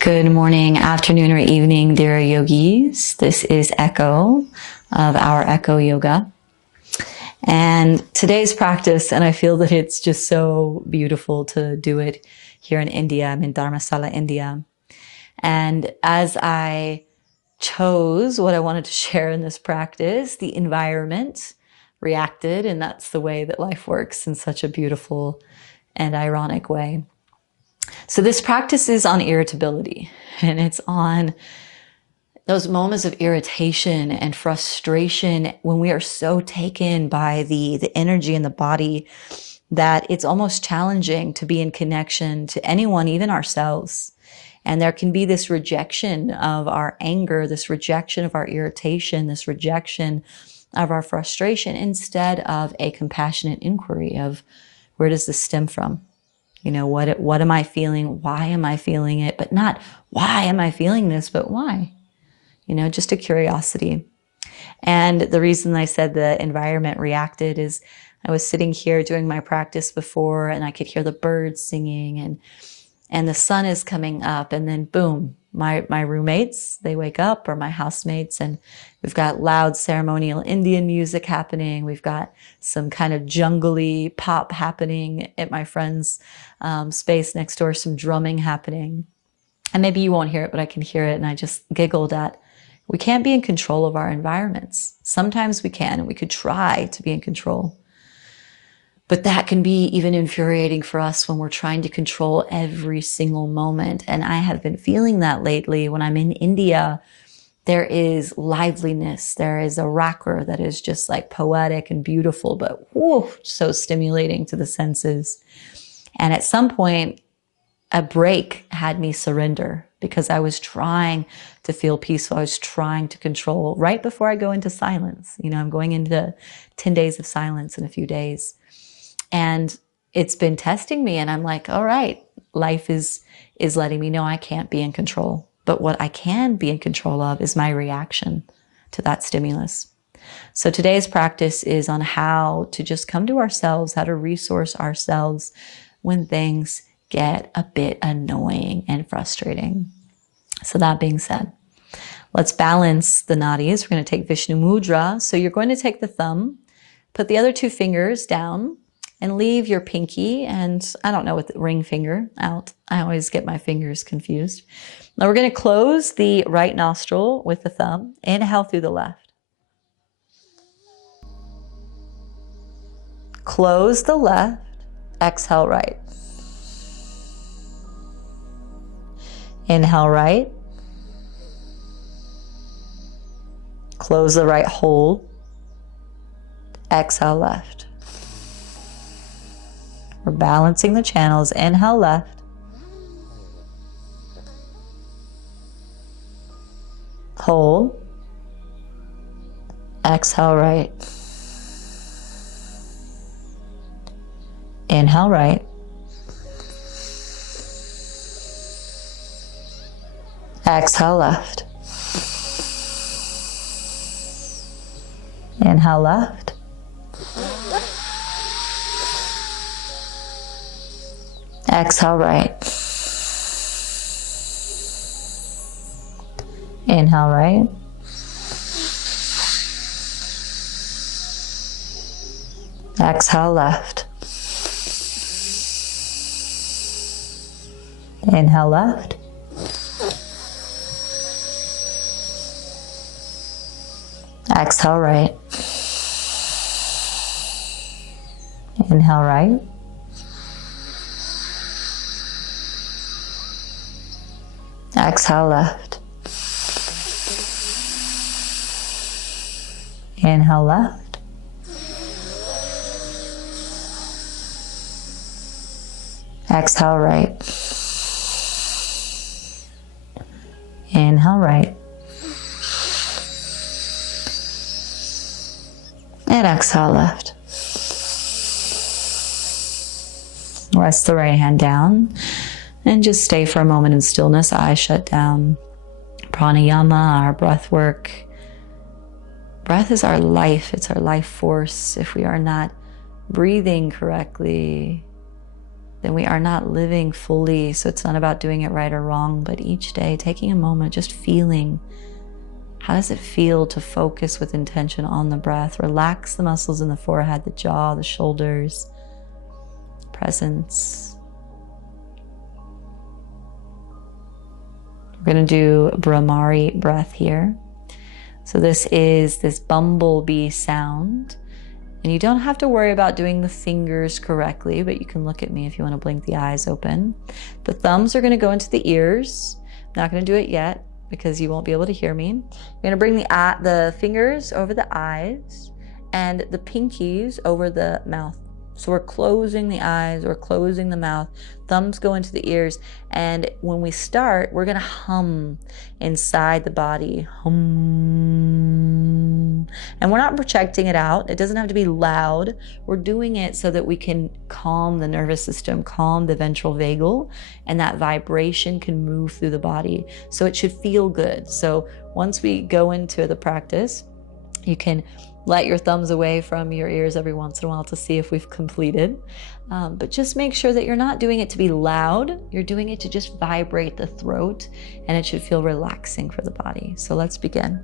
Good morning, afternoon, or evening, dear yogis. This is Echo of our Echo Yoga. And today's practice, and I feel that it's just so beautiful to do it here in India. I'm in Dharamsala, India. And as I chose what I wanted to share in this practice, the environment reacted, and that's the way that life works in such a beautiful and ironic way. So this practice is on irritability, and it's on those moments of irritation and frustration when we are so taken by the energy in the body that it's almost challenging to be in connection to anyone, even ourselves. And there can be this rejection of our anger, this rejection of our irritation, this rejection of our frustration, instead of a compassionate inquiry of where does this stem from? You know, what am I feeling? Why am I feeling it? But not why am I feeling this, but why? You know, just a curiosity. And the reason I said the environment reacted is I was sitting here doing my practice before, and I could hear the birds singing, and the sun is coming up, and then boom, my roommates, they wake up, or my housemates, and we've got loud ceremonial Indian music happening. We've got some kind of jungly pop happening at my friend's space next door, some drumming happening. And maybe you won't hear it, but I can hear it. And I just giggled at, we can't be in control of our environments. Sometimes we can, and we could try to be in control. But that can be even infuriating for us when we're trying to control every single moment. And I have been feeling that lately. When I'm in India, there is liveliness. There is a racker that is just like poetic and beautiful, but so stimulating to the senses. And at some point, a break had me surrender because I was trying to feel peaceful. I was trying to control right before I go into silence. You know, I'm going into 10 days of silence in a few days. And it's been testing me, and I'm like, all right, life is letting me know I can't be in control. But what I can be in control of is my reaction to that stimulus. So today's practice is on how to just come to ourselves, how to resource ourselves when things get a bit annoying and frustrating. So that being said, let's balance the nadis. We're going to take Vishnu Mudra. So you're going to take the thumb, put the other two fingers down, and leave your pinky and, I don't know, with the ring finger out. I always get my fingers confused. Now we're going to close the right nostril with the thumb. Inhale through the left. Close the left. Exhale right. Inhale right. Close the right, hold. Exhale left. We're balancing the channels. Inhale left. Hold. Exhale right. Inhale right. Exhale left. Inhale left. Exhale right. Inhale right. Exhale left. Inhale left. Exhale right. Inhale right. Exhale left. Inhale left. Exhale right. Inhale right. And exhale left. Rest the right hand down and just stay for a moment in stillness, eyes shut down. Pranayama, our breath work. Breath is our life. It's our life force. If we are not breathing correctly, then we are not living fully. So it's not about doing it right or wrong, but each day taking a moment, just feeling, how does it feel to focus with intention on the breath? Relax the muscles in the forehead, the jaw, the shoulders, presence. We're going to do Bhramari breath here. So this is this bumblebee sound. And you don't have to worry about doing the fingers correctly, but you can look at me if you want to blink the eyes open. The thumbs are going to go into the ears. I'm not going to do it yet because you won't be able to hear me. You're going to bring the fingers over the eyes and the pinkies over the mouth. So we're closing the eyes, we're closing the mouth, thumbs go into the ears, and when we start, we're gonna hum inside the body, hum. And we're not projecting it out, it doesn't have to be loud. We're doing it so that we can calm the nervous system, calm the ventral vagal, and that vibration can move through the body. So it should feel good. So once we go into the practice, you can let your thumbs away from your ears every once in a while to see if we've completed. But just make sure that you're not doing it to be loud. You're doing it to just vibrate the throat, and it should feel relaxing for the body. So let's begin.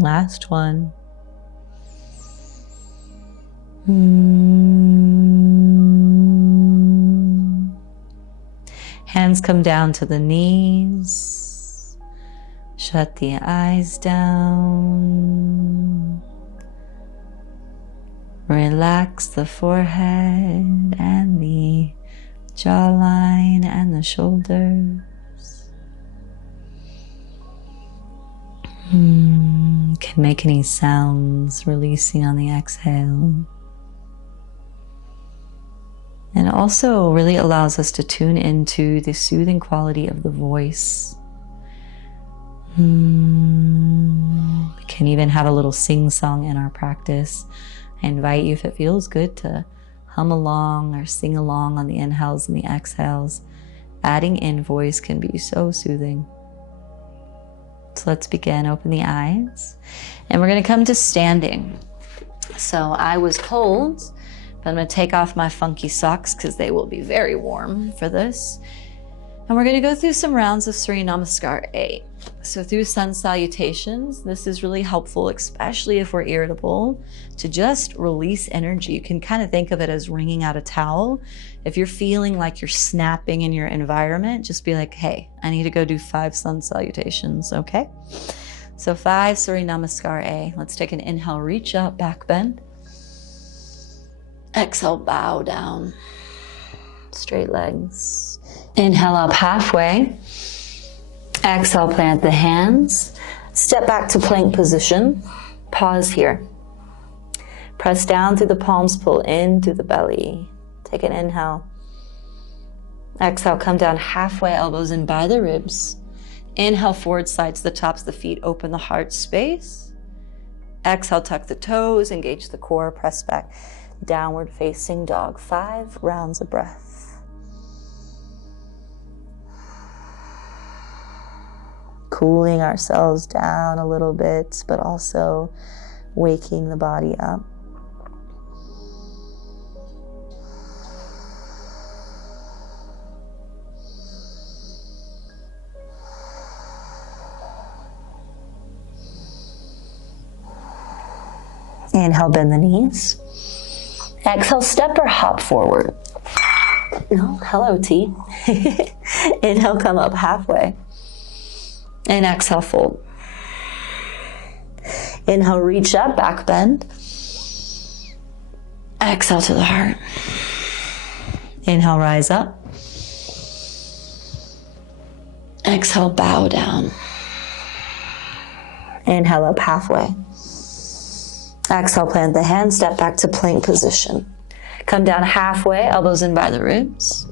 Last one. Hands come down to the knees. Shut the eyes down. Relax the forehead and the jawline and the shoulders. Can make any sounds releasing on the exhale. And it also really allows us to tune into the soothing quality of the voice. We can even have a little sing-song in our practice. I invite you, if it feels good, to hum along or sing along on the inhales and the exhales. Adding in voice can be so soothing. So let's begin. Open the eyes. And we're going to come to standing. So I was cold, but I'm going to take off my funky socks because they will be very warm for this. And we're going to go through some rounds of Surya Namaskar A. So through sun salutations, this is really helpful, especially if we're irritable, to just release energy. You can kind of think of it as wringing out a towel. If you're feeling like you're snapping in your environment, just be like, hey, I need to go do 5 sun salutations, okay? So 5 Surya Namaskar A. Let's take an inhale, reach up, back bend. Exhale, bow down. Straight legs. Inhale up halfway. Exhale, plant the hands. Step back to plank position. Pause here. Press down through the palms, pull in through the belly. Take an inhale. Exhale, come down halfway, elbows in by the ribs. Inhale, forward slide to the tops of the feet, open the heart space. Exhale, tuck the toes, engage the core, press back. Downward facing dog. 5 rounds of breath. Cooling ourselves down a little bit, but also waking the body up. Inhale, bend the knees. Exhale, step or hop forward. No, hello T. Inhale, come up halfway. And exhale, fold. Inhale, reach up, back bend. Exhale to the heart. Inhale, rise up. Exhale, bow down. Inhale up halfway. Exhale, plant the hands, step back to plank position. Come down halfway, elbows in by the ribs.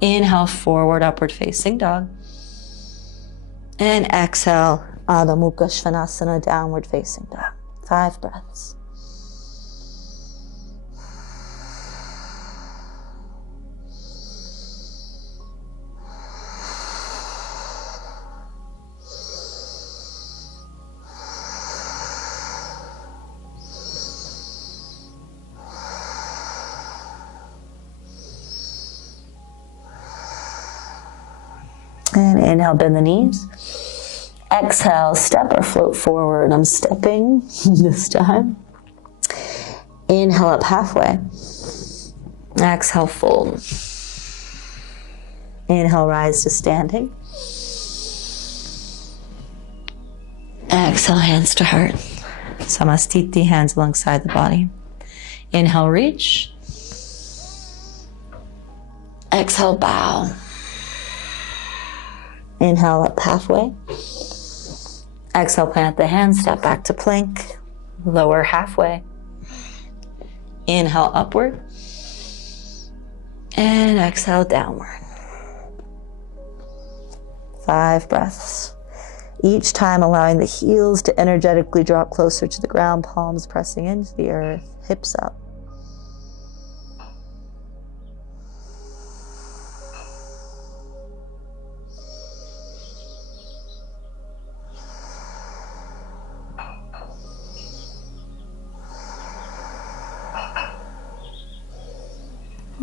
Inhale, forward, upward facing dog. And exhale, Adho Mukha Svanasana, downward facing dog. 5 breaths. And inhale, bend the knees. Exhale, step or float forward. I'm stepping this time. Inhale up halfway. Exhale, fold. Inhale, rise to standing. Exhale, hands to heart. Samastiti, hands alongside the body. Inhale, reach. Exhale, bow. Inhale up halfway. Exhale, plant the hands, step back to plank. Lower halfway. Inhale, upward. And exhale, downward. 5 breaths. Each time allowing the heels to energetically drop closer to the ground, palms pressing into the earth, hips up.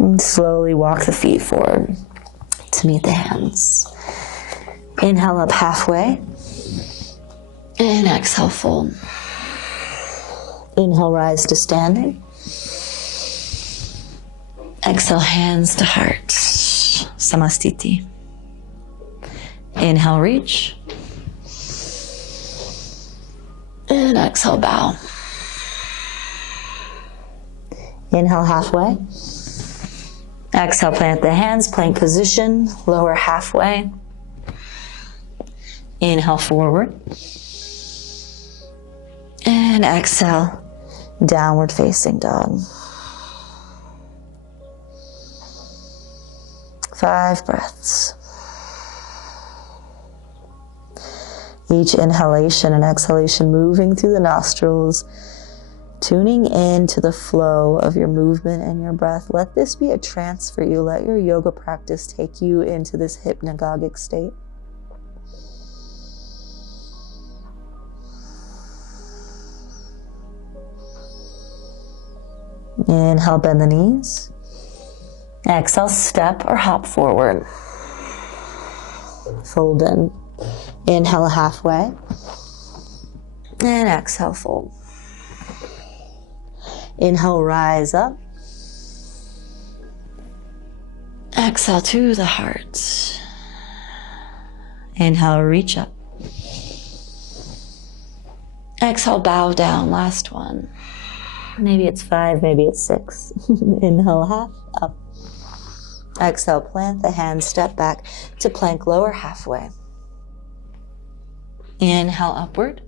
And slowly walk the feet forward to meet the hands. Inhale up halfway. And exhale, fold. Inhale, rise to standing. Exhale, hands to heart. Samastiti. Inhale, reach. And exhale, bow. Inhale, halfway. Exhale, plant the hands, plank position, lower halfway. Inhale, forward. And exhale, downward facing dog. 5 breaths. Each inhalation and exhalation moving through the nostrils, tuning into the flow of your movement and your breath. Let this be a trance for you. Let your yoga practice take you into this hypnagogic state. Inhale, bend the knees. Exhale, step or hop forward. Fold in. Inhale, halfway. And exhale, fold. Inhale, rise up. Exhale to the heart. Inhale, reach up. Exhale, bow down. Last one. Maybe it's 5, maybe it's 6. Inhale, half up. Exhale, plant the hands, step back to plank, lower halfway. Inhale, upward.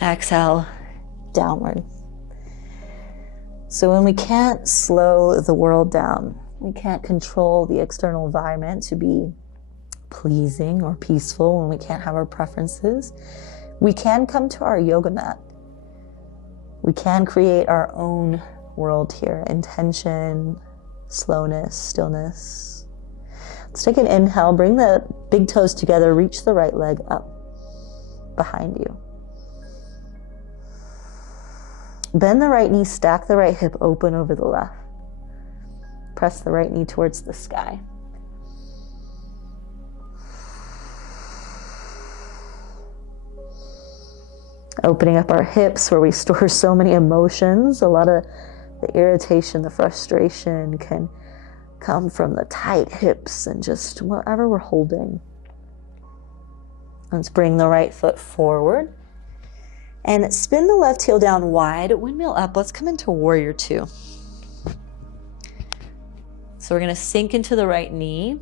Exhale, downward. So when we can't slow the world down, we can't control the external environment to be pleasing or peaceful, when we can't have our preferences, we can come to our yoga mat. We can create our own world here. Intention, slowness, stillness. Let's take an inhale, bring the big toes together, reach the right leg up behind you. Bend the right knee, stack the right hip open over the left. Press the right knee towards the sky. Opening up our hips where we store so many emotions. A lot of the irritation, the frustration can come from the tight hips and just whatever we're holding. Let's bring the right foot forward. And spin the left heel down wide, windmill up. Let's come into warrior two. So we're gonna sink into the right knee.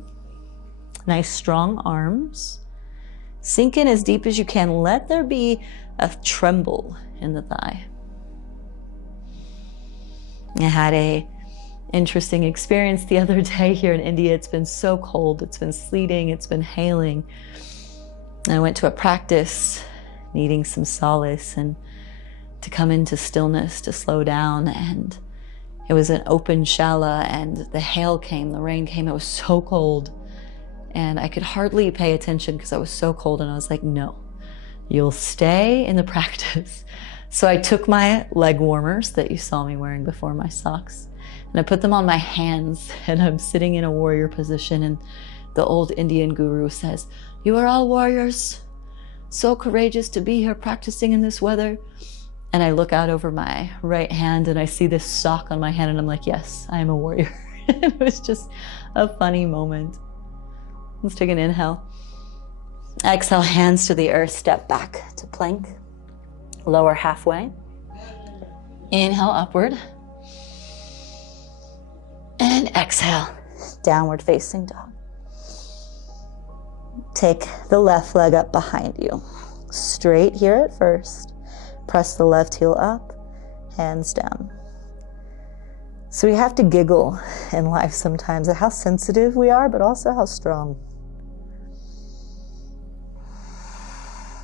Nice strong arms. Sink in as deep as you can. Let there be a tremble in the thigh. I had a interesting experience the other day here in India. It's been so cold. It's been sleeting. It's been hailing. I went to a practice needing some solace and to come into stillness, to slow down. And it was an open shala and the hail came, the rain came. It was so cold. And I could hardly pay attention because I was so cold. And I was like, no, you'll stay in the practice. So I took my leg warmers that you saw me wearing before, my socks, and I put them on my hands, and I'm sitting in a warrior position. And the old Indian guru says, "You are all warriors, so courageous to be here practicing in this weather." And I look out over my right hand and I see this sock on my hand, and I'm like, yes, I am a warrior. It was just a funny moment. Let's take an inhale. Exhale, hands to the earth, step back to plank. Lower halfway. Inhale, upward. And exhale, downward facing dog. Take the left leg up behind you. Straight here at first. Press the left heel up, hands down. So we have to giggle in life sometimes at how sensitive we are, but also how strong.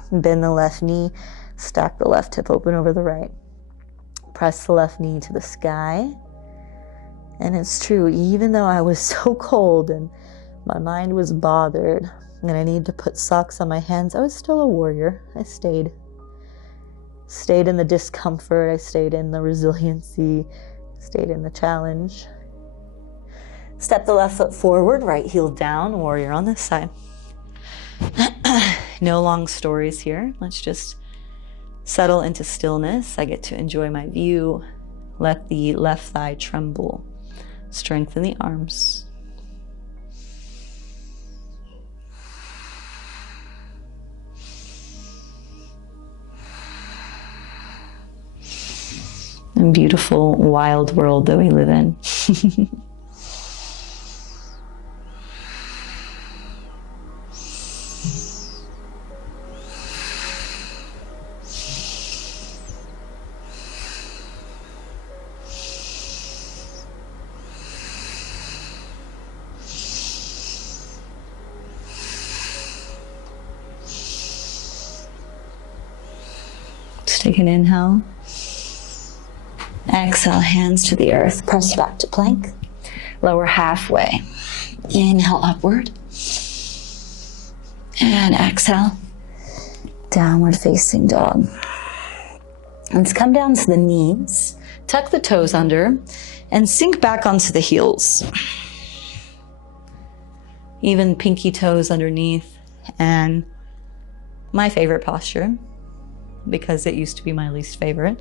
Bend the left knee, stack the left hip open over the right. Press the left knee to the sky. And it's true, even though I was so cold and my mind was bothered and I needed to put socks on my hands, I was still a warrior. I stayed in the discomfort, I stayed in the resiliency, stayed in the challenge. Step the left foot forward, right heel down, warrior on this side. No long stories here. Let's just settle into stillness. I get to enjoy my view. Let the left thigh tremble. Strengthen the arms. A beautiful, wild world that we live in. Let's take an inhale. Exhale, hands to the earth. Press back to plank. Lower halfway. Inhale, upward. And exhale. Downward facing dog. Let's come down to the knees. Tuck the toes under and sink back onto the heels. Even pinky toes underneath. And my favorite posture, because it used to be my least favorite.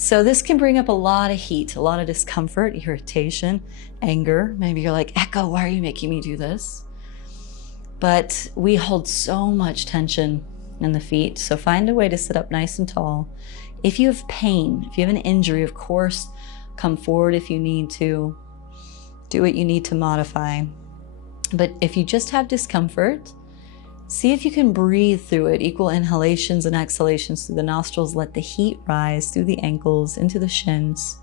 So this can bring up a lot of heat, a lot of discomfort, irritation, anger. Maybe you're like, Echo, why are you making me do this? But we hold so much tension in the feet. So find a way to sit up nice and tall. If you have pain, if you have an injury, of course, come forward if you need to. Do what you need to modify. But if you just have discomfort, see if you can breathe through it. Equal inhalations and exhalations through the nostrils. Let the heat rise through the ankles, into the shins.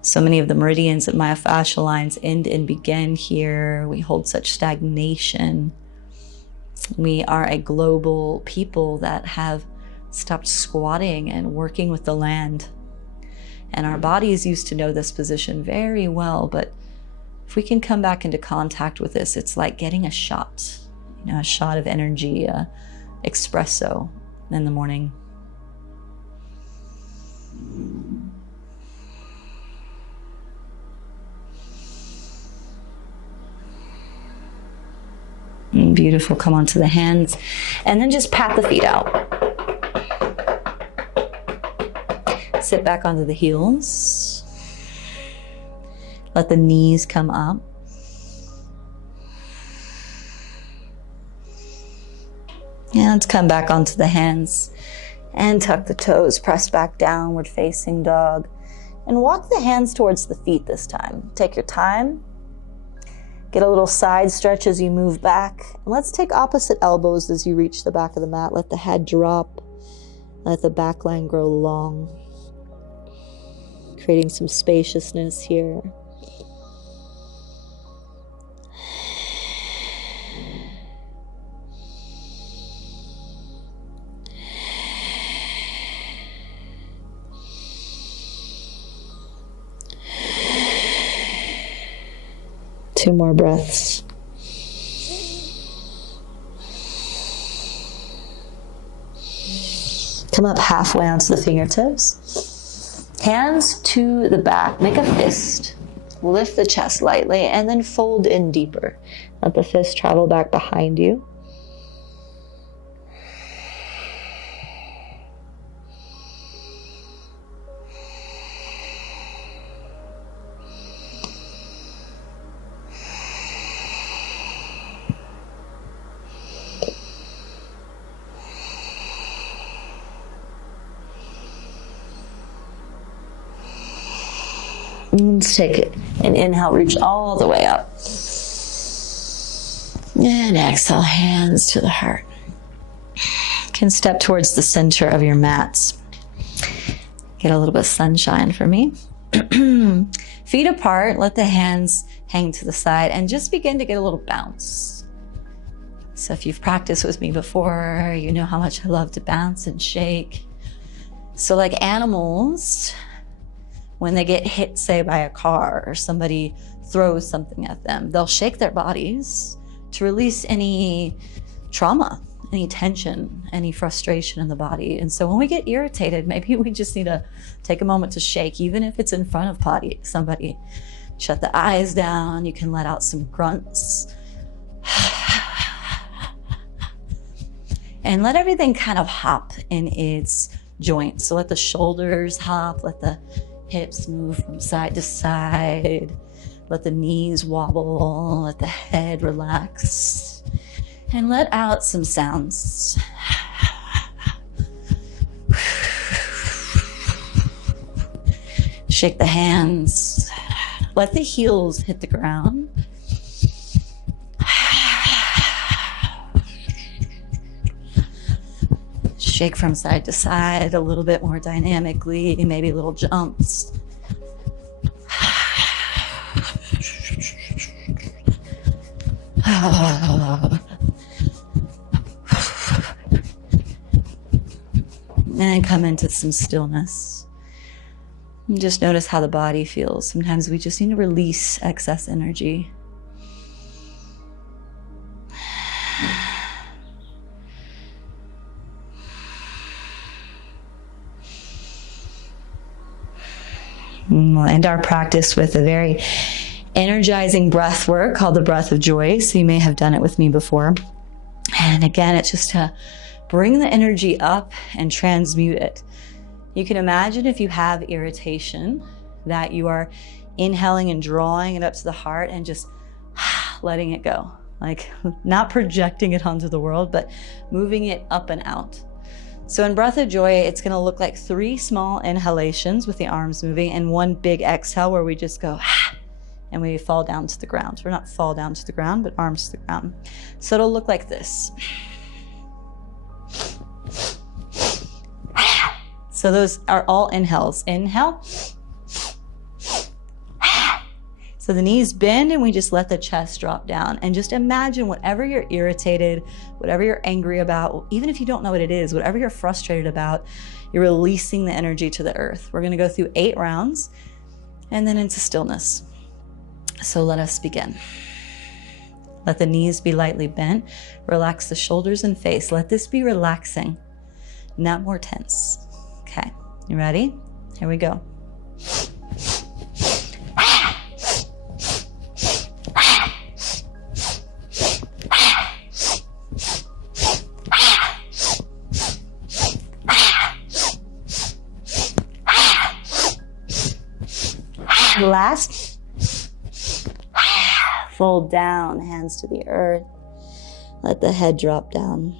So many of the meridians and myofascial lines end and begin here. We hold such stagnation. We are a global people that have stopped squatting and working with the land. And our bodies used to know this position very well, but if we can come back into contact with this, it's like getting a shot, a shot of energy, espresso in the morning. Beautiful, come onto the hands, and then just pat the feet out. Sit back onto the heels. Let the knees come up. And come back onto the hands and tuck the toes, press back downward facing dog. And walk the hands towards the feet this time. Take your time. Get a little side stretch as you move back. And let's take opposite elbows as you reach the back of the mat. Let the head drop. Let the back line grow long. Creating some spaciousness here. Two more breaths. Come up halfway onto the fingertips. Hands to the back. Make a fist. Lift the chest lightly and then fold in deeper. Let the fist travel back behind you. Let's take it. An inhale, reach all the way up. And exhale, hands to the heart. You can step towards the center of your mats. Get a little bit of sunshine for me. Feet apart, let the hands hang to the side and just begin to get a little bounce. So if you've practiced with me before, you know how much I love to bounce and shake. So like animals, when they get hit, say, by a car or somebody throws something at them, they'll shake their bodies to release any trauma, any tension, any frustration in the body. And so when we get irritated, maybe we just need to take a moment to shake, even if it's in front of somebody. Shut the eyes down. You can let out some grunts. And let everything kind of hop in its joints. So let the shoulders hop, let the hips move from side to side. Let the knees wobble, let the head relax. And let out some sounds. Shake the hands. Let the heels hit the ground. Shake from side to side a little bit more dynamically, maybe little jumps. And come into some stillness. And just notice how the body feels. Sometimes we just need to release excess energy. We'll end our practice with a very energizing breath work called the breath of joy. So you may have done it with me before. And again, it's just to bring the energy up and transmute it. You can imagine if you have irritation that you are inhaling and drawing it up to the heart and just letting it go. Like not projecting it onto the world, but moving it up and out. So in breath of joy, it's going to look like 3 small inhalations with the arms moving and 1 big exhale where we just go and we fall down to the ground. We're not fall down to the ground, but arms to the ground. So it'll look like this. So those are all inhales. Inhale. So the knees bend and we just let the chest drop down. And just imagine whatever you're irritated, whatever you're angry about, even if you don't know what it is, whatever you're frustrated about, you're releasing the energy to the earth. We're gonna go through 8 rounds and then into stillness. So let us begin. Let the knees be lightly bent. Relax the shoulders and face. Let this be relaxing, not more tense. Okay, you ready? Here we go. Last. Fold down, hands to the earth. Let the head drop down.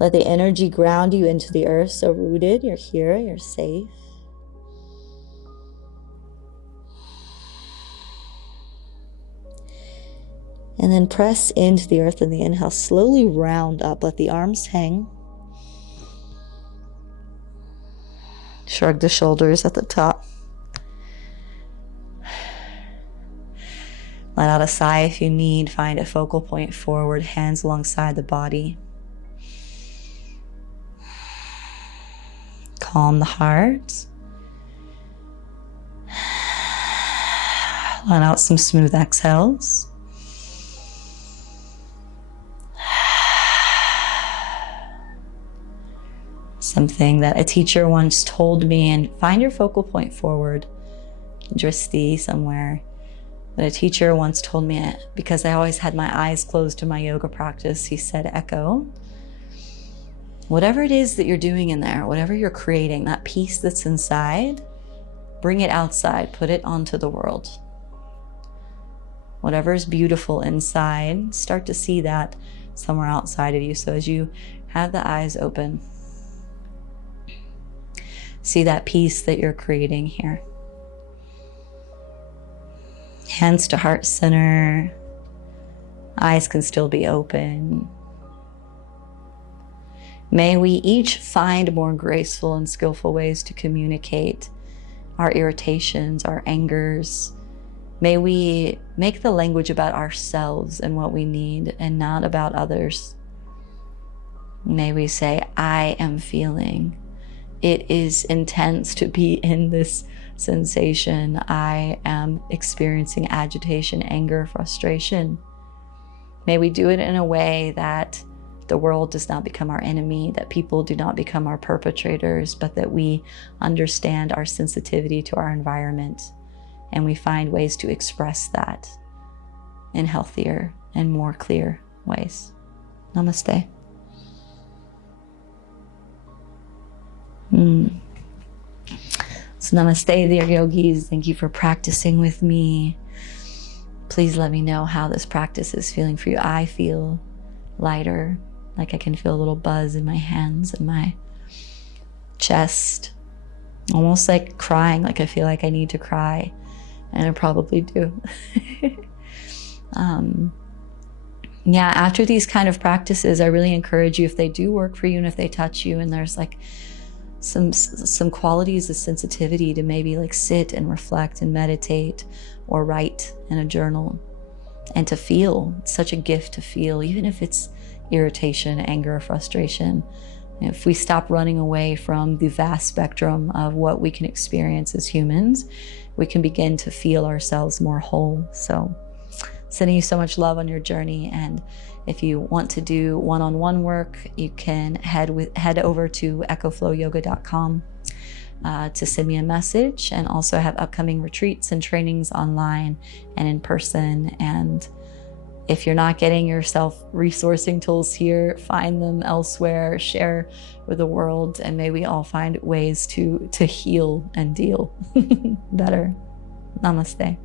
Let the energy ground you into the earth. So rooted, you're here, you're safe. And then press into the earth in the inhale. Slowly round up. Let the arms hang. Shrug the shoulders at the top. Let out a sigh if you need. Find a focal point forward, hands alongside the body. Calm the heart. Let out some smooth exhales. Something that a teacher once told me, and find your focal point forward, Dristi, somewhere. But a teacher once told me, because I always had my eyes closed to my yoga practice, he said, Echo, whatever it is that you're doing in there, whatever you're creating, that peace that's inside, bring it outside, put it onto the world. Whatever is beautiful inside, start to see that somewhere outside of you. So as you have the eyes open, see that peace that you're creating here. Hands to heart center. Eyes can still be open. May we each find more graceful and skillful ways to communicate our irritations, our angers. May we make the language about ourselves and what we need and not about others. May we say, I am feeling. It is intense to be in this sensation. I am experiencing agitation, anger, frustration. May we do it in a way that the world does not become our enemy, that people do not become our perpetrators, but that we understand our sensitivity to our environment and we find ways to express that in healthier and more clear ways. Namaste. So namaste, dear yogis. Thank you for practicing with me. Please let me know how this practice is feeling for you. I feel lighter, like I can feel a little buzz in my hands and my chest, almost like crying, like I feel like I need to cry, and I probably do. Yeah, after these kind of practices, I really encourage you, if they do work for you and if they touch you and there's like some qualities of sensitivity, to maybe like sit and reflect and meditate or write in a journal and to feel. It's such a gift to feel, even if it's irritation, anger, frustration. If we stop running away from the vast spectrum of what we can experience as humans, we can begin to feel ourselves more whole. So sending you so much love on your journey. And if you want to do one-on-one work, you can head over to echoflowyoga.com to send me a message, and also have upcoming retreats and trainings online and in person. And if you're not getting yourself resourcing tools here, find them elsewhere, share with the world, and may we all find ways to heal and deal better. Namaste.